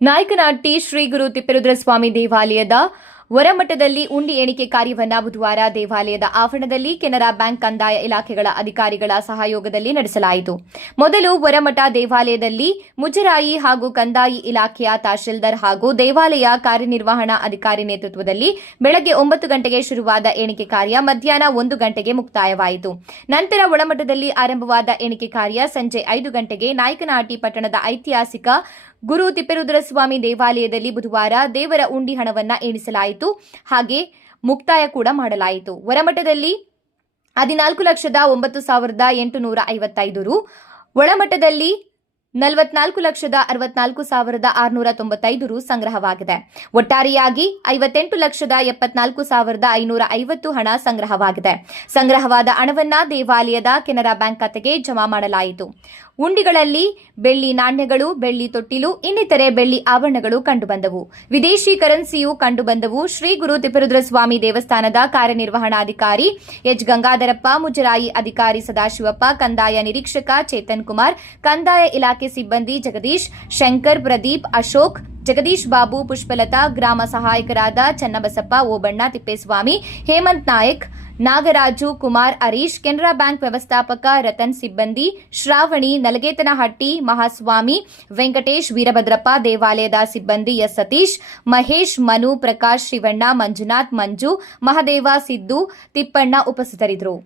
ನಾಯಕನಹಟ್ಟಿ ಶ್ರೀ ಗುರು ತಿಪ್ಪೇರುದ್ರಸ್ವಾಮಿ ದೇವಾಲಯದ ಹೊರಮಠದಲ್ಲಿ ಉಂಡಿ ಎಣಿಕೆ ಕಾರ್ಯವನ್ನು ಬುಧವಾರ ದೇವಾಲಯದ ಆವರಣದಲ್ಲಿ ಕೆನರಾ ಬ್ಯಾಂಕ್ ಕಂದಾಯ ಇಲಾಖೆಗಳ ಅಧಿಕಾರಿಗಳ ಸಹಯೋಗದಲ್ಲಿ ನಡೆಸಲಾಯಿತು. ಮೊದಲು ಹೊರಮಠ ದೇವಾಲಯದಲ್ಲಿ ಮುಜರಾಯಿ ಹಾಗೂ ಕಂದಾಯಿ ಇಲಾಖೆಯ ತಹಶೀಲ್ದಾರ್ ಹಾಗೂ ದೇವಾಲಯ ಕಾರ್ಯನಿರ್ವಹಣಾ ಅಧಿಕಾರಿ ನೇತೃತ್ವದಲ್ಲಿ ಬೆಳಗ್ಗೆ ಒಂಬತ್ತು ಗಂಟೆಗೆ ಶುರುವಾದ ಎಣಿಕೆ ಕಾರ್ಯ ಮಧ್ಯಾಹ್ನ ಒಂದು ಗಂಟೆಗೆ ಮುಕ್ತಾಯವಾಯಿತು. ನಂತರ ಒಳಮಠದಲ್ಲಿ ಆರಂಭವಾದ ಎಣಿಕೆ ಕಾರ್ಯ ಸಂಜೆ ಐದು ಗಂಟೆಗೆ ನಾಯಕನಹಟ್ಟಿ ಪಟ್ಟಣದ ಐತಿಹಾಸಿಕ ಗುರು ತಿಪ್ಪೇರುದ್ರಸ್ವಾಮಿ ದೇವಾಲಯದಲ್ಲಿ ಬುಧವಾರ ದೇವರ ಉಂಡಿ ಹಣವನ್ನು ಎಣಿಸಲಾಯಿತು. ಹಾಗೆ ಮುಕ್ತಾಯ ಕೂಡ ಮಾಡಲಾಯಿತು. ಹೊರಮಠದಲ್ಲಿ ಹದಿನಾಲ್ಕು ಲಕ್ಷದ ಒಂಬತ್ತು ಸಾವಿರದ ಎಂಟುನೂರ ಐವತ್ತೈದು ರು. ಒಳಮಠದಲ್ಲಿ ನಲವತ್ನಾಲ್ಕು ಲಕ್ಷದ ಅರವತ್ನಾಲ್ಕು ಸಾವಿರದ ಆರುನೂರ ತೊಂಬತ್ತೈದು ರು ಸಂಗ್ರಹವಾಗಿದೆ. ಒಟ್ಟಾರೆಯಾಗಿ ಐವತ್ತೆಂಟು ಲಕ್ಷದ ಎಪ್ಪತ್ನಾಲ್ಕು ಸಾವಿರದ ಐನೂರ ಐವತ್ತು ಹಣ ಸಂಗ್ರಹವಾಗಿದೆ. ಸಂಗ್ರಹವಾದ ಹಣವನ್ನ ದೇವಾಲಯದ ಕೆನರಾ ಬ್ಯಾಂಕ್ ಖಾತೆಗೆ ಜಮಾ ಮಾಡಲಾಯಿತು. ಉಂಡಿಗಳಲ್ಲಿ ಬೆಳ್ಳಿ ನಾಣ್ಯಗಳು, ಬೆಳ್ಳಿ ತೊಟ್ಟಿಲು, ಇನ್ನಿತರೆ ಬೆಳ್ಳಿ ಆಭರಣಗಳು ಕಂಡುಬಂದವು. ವಿದೇಶಿ ಕರೆನ್ಸಿಯು ಕಂಡುಬಂದವು. ಶ್ರೀ ಗುರು ತಿಪ್ಪರುದ್ರಸ್ವಾಮಿ ದೇವಸ್ಥಾನದ ಕಾರ್ಯನಿರ್ವಹಣಾಧಿಕಾರಿ ಎಚ್. ಗಂಗಾಧರಪ್ಪ, ಮುಜರಾಯಿ ಅಧಿಕಾರಿ ಸದಾಶಿವಪ್ಪ, ಕಂದಾಯ ನಿರೀಕ್ಷಕ ಚೇತನ್ ಕುಮಾರ್, ಕಂದಾಯ ಇಲಾಖೆ ಸಿಬ್ಬಂದಿ ಜಗದೀಶ್, ಶಂಕರ್, ಪ್ರದೀಪ್, ಅಶೋಕ್, ಜಗದೀಶ್ ಬಾಬು, ಪುಷ್ಪಲತಾ, ಗ್ರಾಮ ಸಹಾಯಕರಾದ ಚನ್ನಬಸಪ್ಪ, ಓಬಣ್ಣ, ತಿಪ್ಪೇಸ್ವಾಮಿ, ಹೇಮಂತ್ ನಾಯಕ್, ನಾಗರಾಜು, ಕುಮಾರ್, ಹರೀಶ್, ಕೆನರಾ ಬ್ಯಾಂಕ್ ವ್ಯವಸ್ಥಾಪಕ, ರತನ್ ಸಿಬ್ಬಂದಿ, ಶ್ರಾವಣಿ, ನಲಗೇತನಹಟ್ಟಿ, ಮಹಾಸ್ವಾಮಿ, ವೆಂಕಟೇಶ್, ವೀರಭದ್ರಪ್ಪ, ದೇವಾಲಯದ ಸಿಬ್ಬಂದಿ ಎಸ್ ಸತೀಶ್, ಮಹೇಶ್, ಮನು, ಪ್ರಕಾಶ್, ಶಿವಣ್ಣ, ಮಂಜುನಾಥ್, ಮಂಜು, ಮಹದೇವ, ಸಿದ್ದು, ತಿಪ್ಪಣ್ಣ ಉಪಸ್ಥಿತರಿದ್ದರು.